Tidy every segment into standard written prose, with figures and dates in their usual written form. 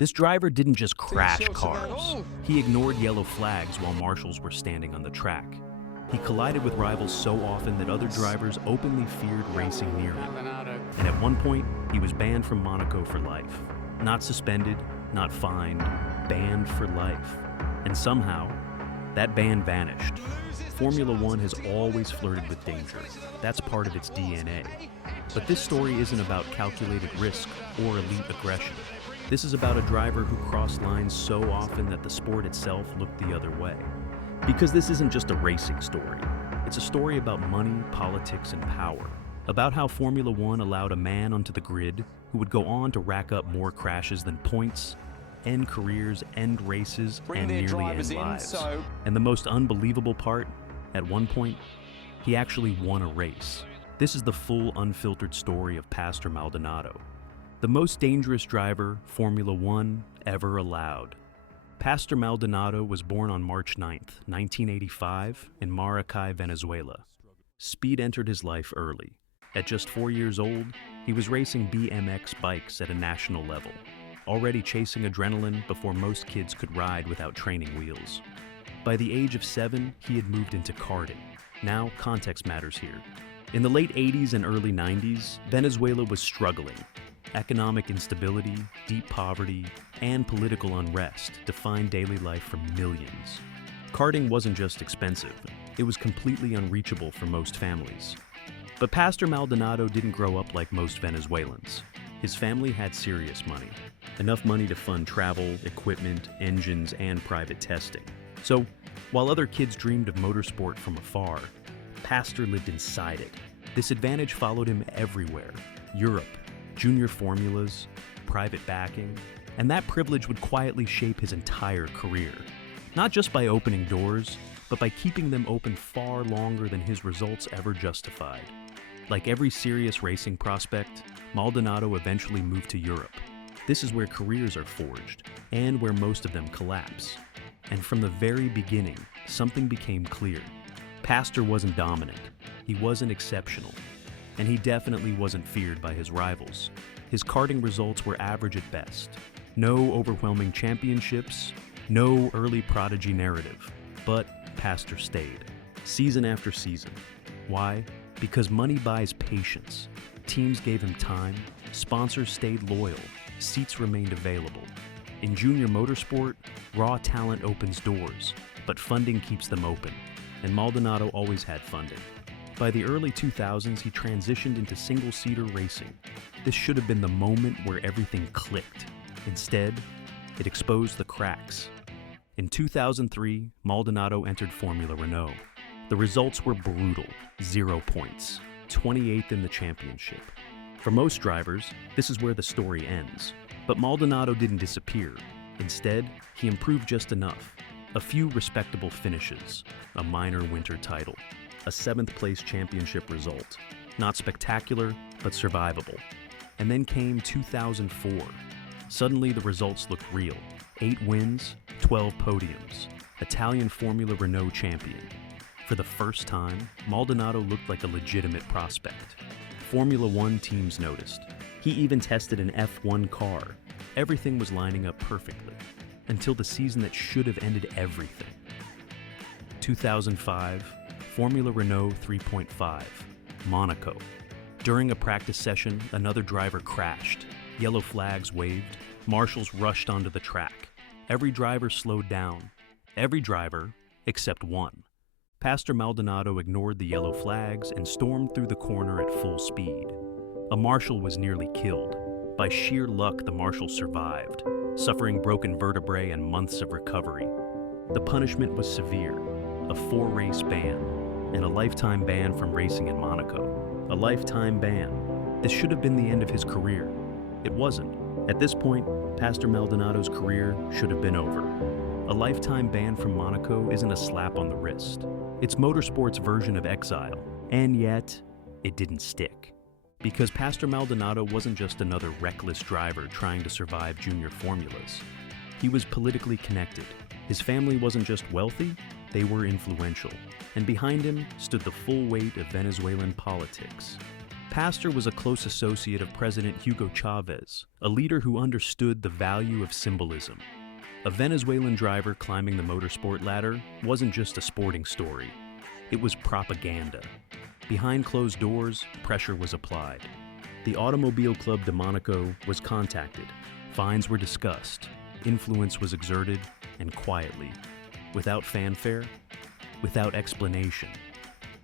This driver didn't just crash cars. He ignored yellow flags while marshals were standing on the track. He collided with rivals so often that other drivers openly feared racing near him. And at one point, he was banned from Monaco for life. Not suspended, not fined, banned for life. And somehow, that ban vanished. Formula One has always flirted with danger. That's part of its DNA. But this story isn't about calculated risk or elite aggression. This is about a driver who crossed lines so often that the sport itself looked the other way. Because this isn't just a racing story. It's a story about money, politics, and power. About how Formula One allowed a man onto the grid who would go on to rack up more crashes than points, end careers, end races, and nearly end lives. And the most unbelievable part, at one point, he actually won a race. This is the full, unfiltered story of Pastor Maldonado, the most dangerous driver Formula One ever allowed. Pastor Maldonado was born on March 9th, 1985, in Maracay, Venezuela. Speed entered his life early. At just 4 years old, he was racing BMX bikes at a national level, already chasing adrenaline before most kids could ride without training wheels. By the age of 7, he had moved into karting. Now, context matters here. In the late 80s and early 90s, Venezuela was struggling. Economic instability, deep poverty, and political unrest defined daily life for millions. Karting wasn't just expensive, it was completely unreachable for most families. But Pastor Maldonado didn't grow up like most Venezuelans. His family had serious money, enough money to fund travel, equipment, engines, and private testing. So, while other kids dreamed of motorsport from afar, Pastor lived inside it. This advantage followed him everywhere: Europe, junior formulas, private backing, and that privilege would quietly shape his entire career. Not just by opening doors, but by keeping them open far longer than his results ever justified. Like every serious racing prospect, Maldonado eventually moved to Europe. This is where careers are forged, and where most of them collapse. And from the very beginning, something became clear. Pastor wasn't dominant, he wasn't exceptional, and he definitely wasn't feared by his rivals. His karting results were average at best. No overwhelming championships, no early prodigy narrative. But Pastor stayed, season after season. Why? Because money buys patience. Teams gave him time, sponsors stayed loyal, seats remained available. In junior motorsport, raw talent opens doors, but funding keeps them open. And Maldonado always had funding. By the early 2000s, he transitioned into single-seater racing. This should have been the moment where everything clicked. Instead, it exposed the cracks. In 2003, Maldonado entered Formula Renault. The results were brutal: 0 points, 28th in the championship. For most drivers, this is where the story ends. But Maldonado didn't disappear. Instead, he improved just enough. A few respectable finishes, a minor winter title, a 7th place championship result. Not spectacular, but survivable. And then came 2004. Suddenly the results looked real. 8 wins, 12 podiums. Italian Formula Renault champion. For the first time, Maldonado looked like a legitimate prospect. Formula One teams noticed. He even tested an F1 car. Everything was lining up perfectly. Until the season that should have ended everything. 2005, Formula Renault 3.5, Monaco. During a practice session, another driver crashed. Yellow flags waved. Marshals rushed onto the track. Every driver slowed down. Every driver, except one. Pastor Maldonado ignored the yellow flags and stormed through the corner at full speed. A marshal was nearly killed. By sheer luck, the marshal survived, suffering broken vertebrae and months of recovery. The punishment was severe: a 4-race ban, and a lifetime ban from racing in Monaco. A lifetime ban. This should have been the end of his career. It wasn't. At this point, Pastor Maldonado's career should have been over. A lifetime ban from Monaco isn't a slap on the wrist. It's motorsport's version of exile, and yet, it didn't stick. Because Pastor Maldonado wasn't just another reckless driver trying to survive junior formulas. He was politically connected. His family wasn't just wealthy, they were influential. And behind him stood the full weight of Venezuelan politics. Pastor was a close associate of President Hugo Chavez, a leader who understood the value of symbolism. A Venezuelan driver climbing the motorsport ladder wasn't just a sporting story. It was propaganda. Behind closed doors, pressure was applied. The Automobile Club de Monaco was contacted. Fines were discussed. Influence was exerted, and quietly, without fanfare, without explanation.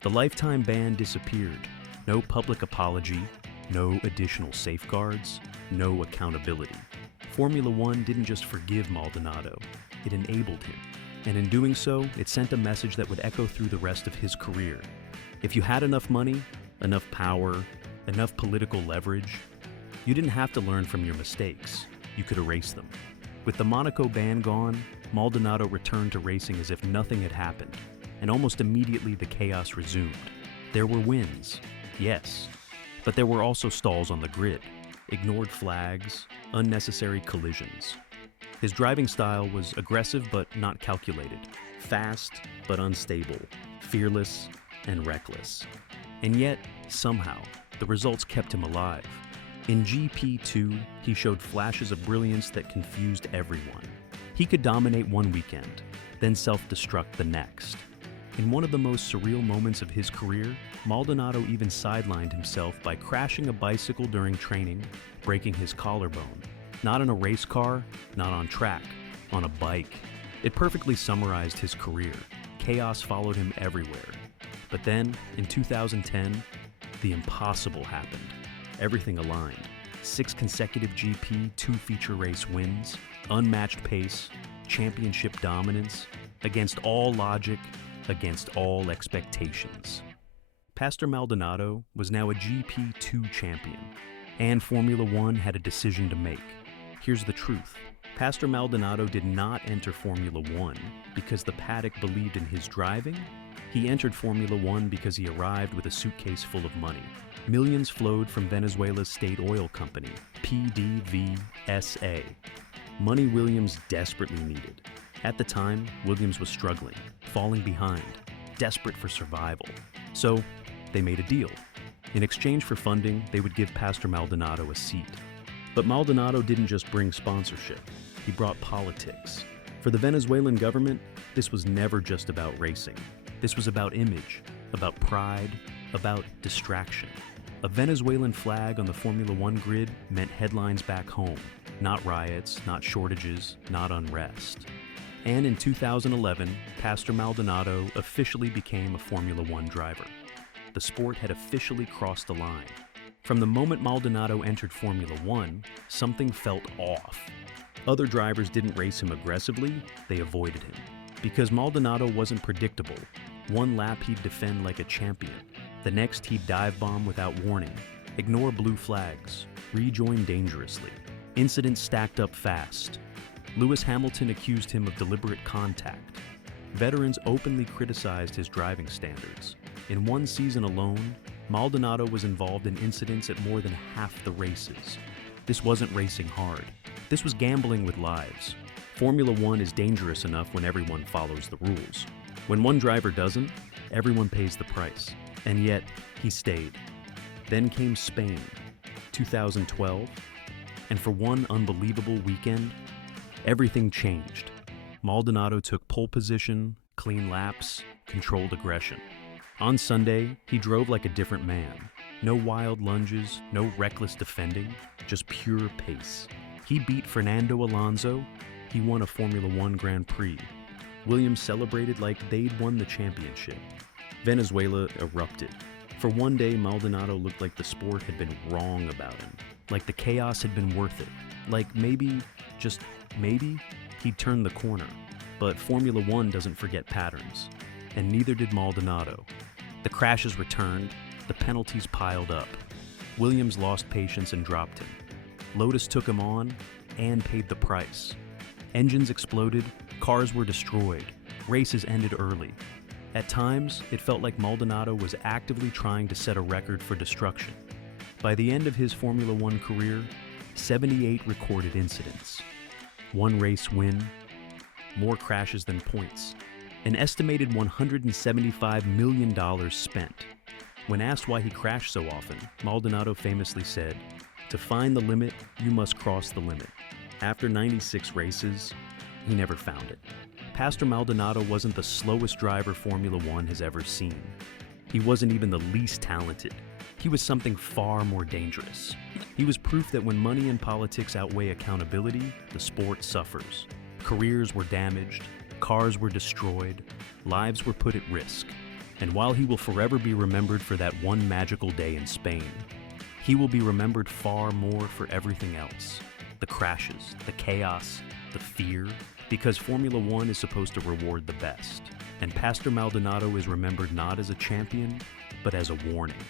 The lifetime ban disappeared. No public apology, no additional safeguards, no accountability. Formula One didn't just forgive Maldonado, it enabled him. And in doing so, it sent a message that would echo through the rest of his career. If you had enough money, enough power, enough political leverage, you didn't have to learn from your mistakes. You could erase them. With the Monaco ban gone, Maldonado returned to racing as if nothing had happened, and almost immediately the chaos resumed. There were wins, yes, but there were also stalls on the grid, ignored flags, unnecessary collisions. His driving style was aggressive but not calculated, fast but unstable, fearless and reckless. And yet, somehow, the results kept him alive. In GP2, he showed flashes of brilliance that confused everyone. He could dominate one weekend, then self-destruct the next. In one of the most surreal moments of his career, Maldonado even sidelined himself by crashing a bicycle during training, breaking his collarbone. Not in a race car, not on track, on a bike. It perfectly summarized his career. Chaos followed him everywhere. But then, in 2010, the impossible happened. Everything aligned. 6 consecutive GP, 2 feature race wins, unmatched pace, championship dominance, against all logic, against all expectations. Pastor Maldonado was now a GP2 champion, and Formula One had a decision to make. Here's the truth. Pastor Maldonado did not enter Formula One because the paddock believed in his driving. He entered Formula One because he arrived with a suitcase full of money. Millions flowed from Venezuela's state oil company, PDVSA. Money Williams desperately needed. At the time, Williams was struggling, falling behind, desperate for survival. So, they made a deal. In exchange for funding, they would give Pastor Maldonado a seat. But Maldonado didn't just bring sponsorship, he brought politics. For the Venezuelan government, this was never just about racing. This was about image, about pride, about distraction. A Venezuelan flag on the Formula One grid meant headlines back home, not riots, not shortages, not unrest. And in 2011, Pastor Maldonado officially became a Formula One driver. The sport had officially crossed the line. From the moment Maldonado entered Formula One, something felt off. Other drivers didn't race him aggressively, they avoided him. Because Maldonado wasn't predictable. One lap he'd defend like a champion. The next he'd dive bomb without warning, ignore blue flags, rejoin dangerously. Incidents stacked up fast. Lewis Hamilton accused him of deliberate contact. Veterans openly criticized his driving standards. In one season alone, Maldonado was involved in incidents at more than half the races. This wasn't racing hard. This was gambling with lives. Formula One is dangerous enough when everyone follows the rules. When one driver doesn't, everyone pays the price. And yet, he stayed. Then came Spain, 2012, and for one unbelievable weekend, everything changed. Maldonado took pole position, clean laps, controlled aggression. On Sunday, he drove like a different man. No wild lunges, no reckless defending, just pure pace. He beat Fernando Alonso. He won a Formula One Grand Prix. Williams celebrated like they'd won the championship. Venezuela erupted. For one day, Maldonado looked like the sport had been wrong about him, like the chaos had been worth it, like maybe, just maybe, he'd turned the corner. But Formula One doesn't forget patterns, and neither did Maldonado. The crashes returned, the penalties piled up. Williams lost patience and dropped him. Lotus took him on and paid the price. Engines exploded, cars were destroyed, races ended early. At times, it felt like Maldonado was actively trying to set a record for destruction. By the end of his Formula One career, 78 recorded incidents. 1 race win, more crashes than points. An estimated $175 million spent. When asked why he crashed so often, Maldonado famously said, "To find the limit, you must cross the limit." After 96 races, he never found it. Pastor Maldonado wasn't the slowest driver Formula One has ever seen. He wasn't even the least talented. He was something far more dangerous. He was proof that when money and politics outweigh accountability, the sport suffers. Careers were damaged, cars were destroyed, lives were put at risk. And while he will forever be remembered for that one magical day in Spain, he will be remembered far more for everything else. The crashes, the chaos, the fear, because Formula One is supposed to reward the best. And Pastor Maldonado is remembered not as a champion, but as a warning.